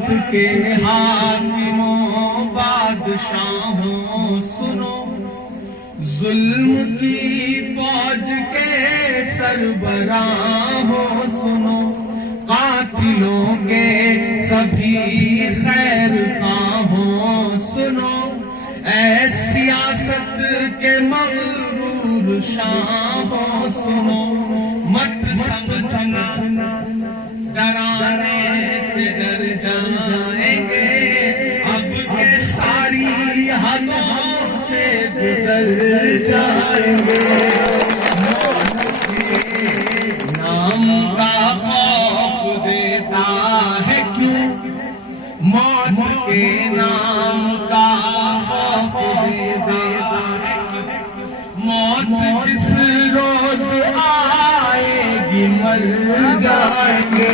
वक्त के हाकिमों बादशाहों सुनो, जुल्म की फौज के सरबराहों सुनो, कातिलों के सभी खैर खाहों सुनो, ऐ सियासत के मगरूर शाहों सुनो, मत समझना डराने से डर जाएंगे, अब के सारी हदों से गुजर जाएंगे। नाम का खौफ देता है क्यों, मौत के नाम का खौफ देता है क्यों, मौत जिस रोज आएगी मर जाएंगे।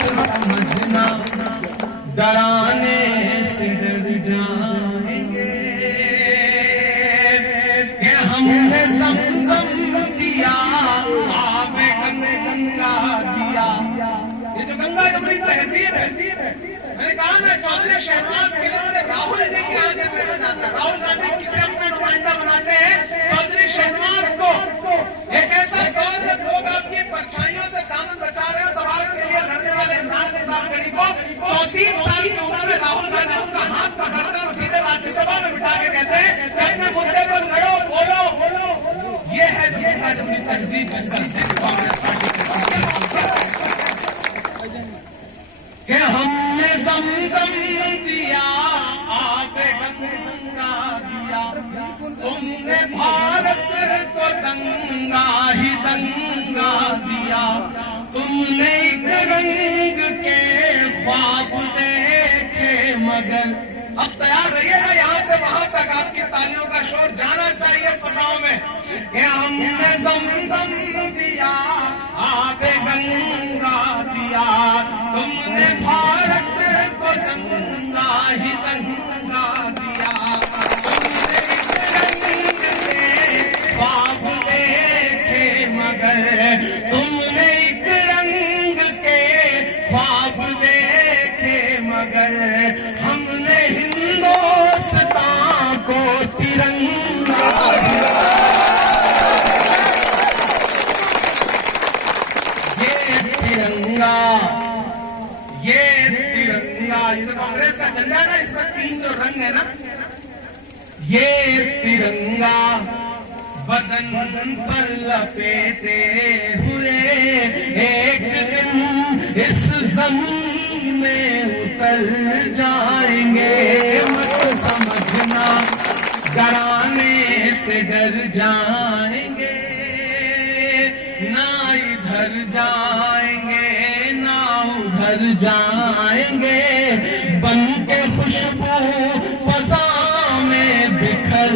समझना डराने से डर जाएंगे, कि हमने ज़मज़म दिया, आबे गंगा दिया। ये जो गंगा जमुनी तहजीब है, मैंने कहा ना चौधरी शहनवाज के लिए राहुल जी के यहाँ से मैसेज आता है। राहुल गांधी किसे अपना नुमाइंदा बनाते हैं? चौधरी शहनवाज को। एक ऐसा दौर में लोग आपकी परछाइयों से दामन बचा रहे हैं, तो आपके लिए लड़ने वाले इमरान प्रतापगढ़ी को 34 साल की उम्र में राहुल गांधी उसका हाथ पकड़कर सीधे राज्यसभा में बिठा के कहते हैं कि अपने मुद्दे पर लड़ो, बोलो। ये है जो गंगा जमुनी तहजीब जिसका जिक्र कांग्रेस पार्टी कि हमने ज़मज़म दिया, आबे गंगा दिया, तुमने भारत को दंगा ही दंगा दिया, तुमने एक रंग के ख्वाब देखे मगर। अब तैयार रहिएगा, यहाँ से वहां तक आपकी तालियों का शोर जाना चाहिए फजाओं में, कि हमने ज़मज़म दिया, आबे गंगा दिया, तुमने भारत को दंगा ही दंगा दिया, तुमने एक रंग के ख्वाब देखे मगर, तुमने एक रंग के ख्वाब देखे मगर, हमने हिंदुस्तान को तिरंगा दिया। ये तो कांग्रेस का झंडा ना, इसमें 3 जो रंग है ना, ये तिरंगा बदन पर लपेटे हुए एक दिन इस जमीन में उतर जाएंगे। मत समझना डराने से डर जाएंगे, ना इधर जाएंगे ना उधर जाएंगे, बन के खुशबू फजा में बिखर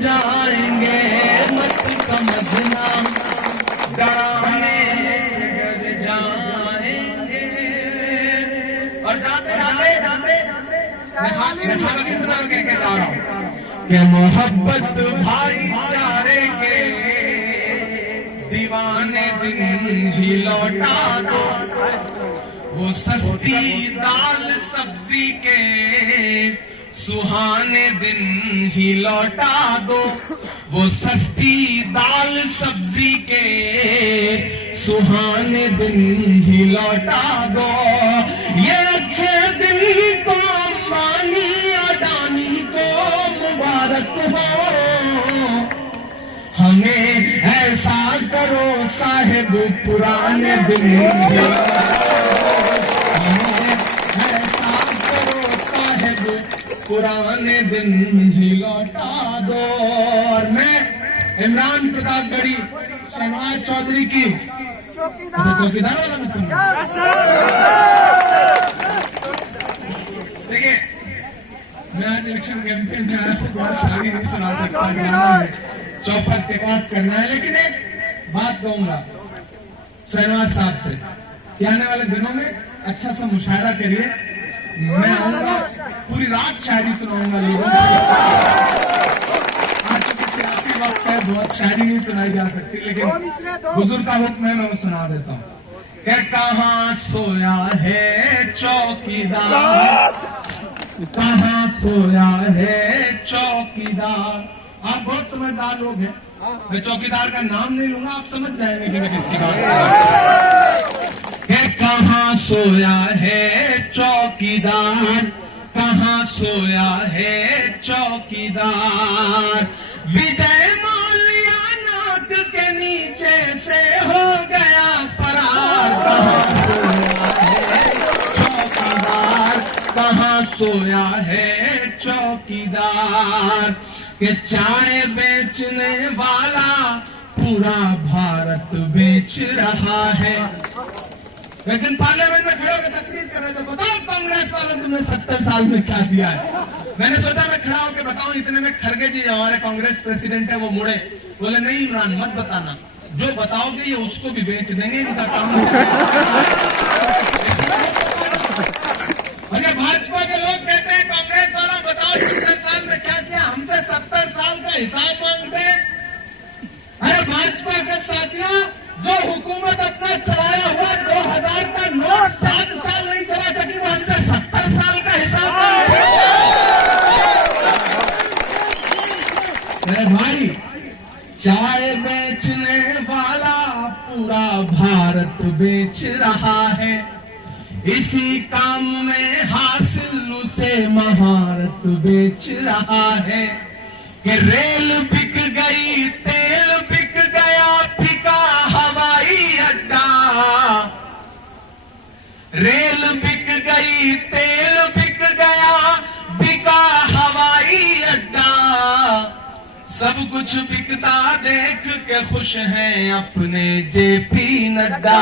जाएंगे। मत समझना डराने से डर जाएंगे। और जाते जाते इतना कह के जा रहा हूं कि मोहब्बत भाईचारे के दीवाने दिन ही लौटा दो, वो सस्ती दाल सब्जी के सुहाने दिन ही लौटा दो, वो सस्ती दाल सब्जी के सुहाने दिन ही लौटा दो। ये अच्छे दिन तो अंबानी अडानी को मुबारक हो, हमें ऐसा करो साहिब पुराने दिन, हमें ऐसा करो साहिब पुराने दिन ही लौटा दो। और मैं इमरान प्रतापगढ़ी शहनवाज चौधरी की चौकीदार वाला भी सुन, देखिए मैं आज इलेक्शन कैंपेन में आया हूँ, बहुत शायरी नहीं सुना सकता, चौपट के पास करना है, लेकिन एक बात कहूंगा शहनवाज साहब से कि आने वाले दिनों में अच्छा सा मुशायरा करिए, मैं आऊंगा पूरी रात शायरी सुनाऊंगा लोगों को। आज चूंकि सियासी वक्त है, बहुत शायरी नहीं सुनाई जा सकती, लेकिन बुजुर्ग का हुक्म है, मैं वो सुना देता हूँ। कहाँ सोया है चौकीदार चौकीदार, कहाँ सोया है चौकीदार। आप बहुत समझदार लोग हैं, मैं चौकीदार का नाम नहीं लूंगा, आप समझ जाएंगे कि मैं किसकी बात कर रहा हूं। कहाँ सोया है चौकीदार, कहाँ सोया है चौकीदार। विजय माल्या नाक के नीचे से हो गया फरार। कहाँ सोया है चौकीदार के चाय बेचने वाला पूरा भारत बेच रहा है। लेकिन पार्लियामेंट में खड़े होकर तकरीर कर रहे थे, बताओ कांग्रेस वालों तुमने 70 साल में क्या दिया है। मैंने सोचा मैं खड़ा होकर बताऊं, इतने में खरगे जी हमारे कांग्रेस प्रेसिडेंट है वो मुड़े, बोले नहीं इमरान मत बताना, जो बताओगे ये उसको भी बेच देंगे, इनका काम अगर भाजपा के लोग कहते हैं कांग्रेस वाला बताओ 70 साल में क्या किया, हमसे 70 साल का हिसाब मांगते हैं। अरे भाजपा के साथियों, जो हुकूमत अपना चलाया हुआ 2000 का नोट 7 साल नहीं चला सकी, वो हमसे 70 साल का हिसाब मांगते हैं। अरे भाई, चाय बेचने वाला पूरा भारत बेच रहा है, इसी काम में हासिल उसे महारत बेच रहा है। कि रेल बिक गई, तेल बिक गया, बिका हवाई अड्डा। रेल बिक गई, तेल बिक गया, बिका हवाई अड्डा। सब कुछ बिकता देख के खुश हैं अपने जेपी नड्डा।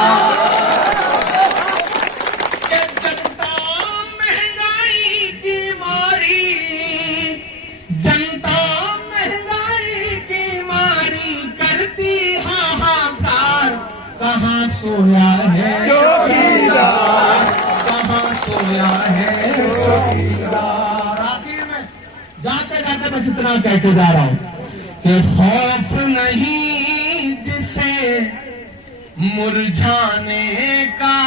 कहाँ सोया है चौकीदार, कहाँ सोया है चौकीदार। आखिर में जाते जाते बस इतना कह के जा रहा हूं कि खौफ नहीं जिसे मुरझाने का,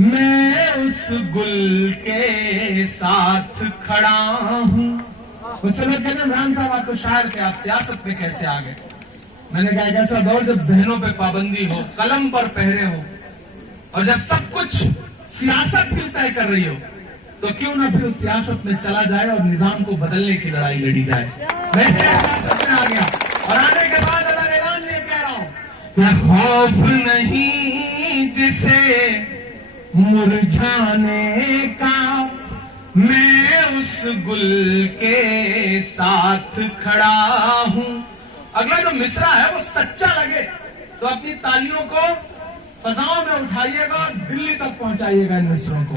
मैं उस गुल के साथ खड़ा हूं। उससे लोग कहते इमरान साहब आप तो शायर थे, आप सियासत में कैसे आ गए। मैंने कहा एक ऐसा दौर जब जहनों पे पाबंदी हो, कलम पर पहरे हो, और जब सब कुछ सियासत भी तय कर रही हो, तो क्यों ना फिर उस सियासत में चला जाए और निजाम को बदलने की लड़ाई लड़ी जाए। मैं सियासत में आ गया और आने के बाद अलग ऐलान ये कह रहा हूं, खौफ नहीं जिसे मुरझाने का, मैं उस गुल के साथ खड़ा हूं। अगला जो मिसरा है वो सच्चा लगे तो अपनी तालियों को फजाओं में उठाइएगा और दिल्ली तक पहुंचाइएगा इन मिसरों को।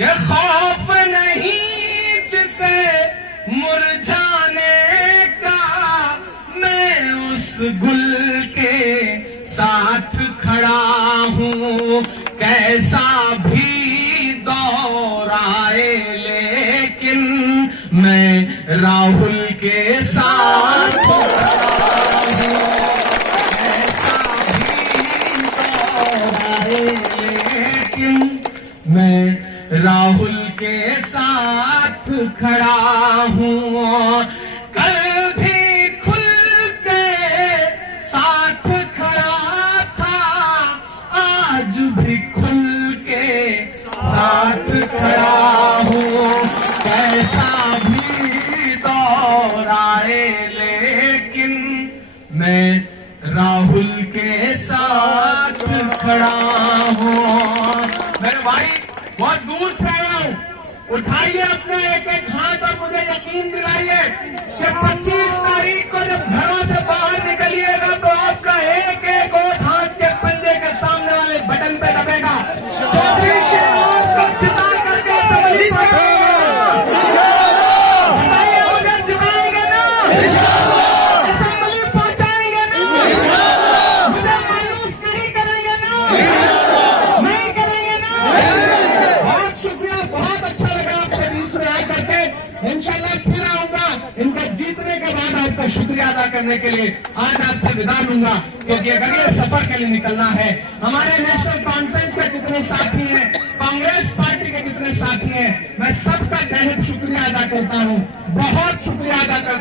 ये खौफ नहीं जिसे मुरझाने का, मैं उस गुल के साथ खड़ा हूं। कैसा भी दौर आए लेकिन मैं राहुल के साथ मैं राहुल के साथ खड़ा हूं। कल भी खुल के साथ खड़ा था, आज भी खुल के साथ खड़ा हूं। कैसा भी दौर आए लेकिन मैं राहुल के साथ खड़ा हूं। मेरे भाई बहुत दूर से आया हूं, उठाइए अपना एक एक हाथ और मुझे यकीन दिलाइए कि 25 तारीख को जब घरों से बाहर निकलिएगा तो आपका एक एक वोट हाथ के पंजे के सामने वाले बटन पे दबेगा। शुक्रिया अदा करने के लिए आज आपसे विदा लूंगा, क्योंकि अगले सफर के लिए निकलना है। हमारे नेशनल कॉन्फ्रेंस के कितने साथी हैं, कांग्रेस पार्टी के कितने साथी है। मैं सबका तहे दिल शुक्रिया अदा करता हूँ, बहुत शुक्रिया अदा करता हूँ।